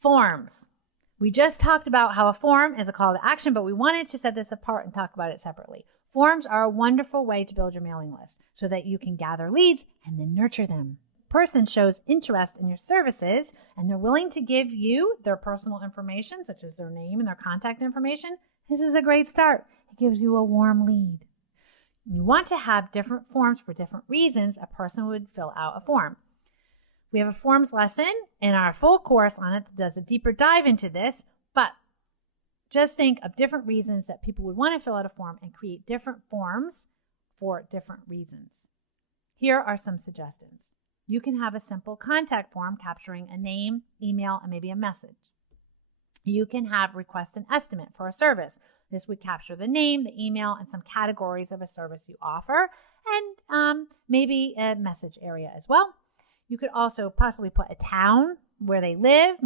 Forms. We just talked about how a form is a call to action, but we wanted to set this apart and talk about it separately. Forms are a wonderful way to build your mailing list so that you can gather leads and then nurture them. A person shows interest in your services and they're willing to give you their personal information, such as their name and their contact information. This is a great start. It gives you a warm lead. You want to have different forms for different reasons a person would fill out a form. We have a forms lesson in our full course on it that does a deeper dive into this, but just think of different reasons that people would want to fill out a form and create different forms for different reasons. Here are some suggestions. You can have a simple contact form capturing a name, email, and maybe a message. You can have request an estimate for a service. This would capture the name, the email, and some categories of a service you offer, and maybe a message area as well. You could also possibly put a town where they live.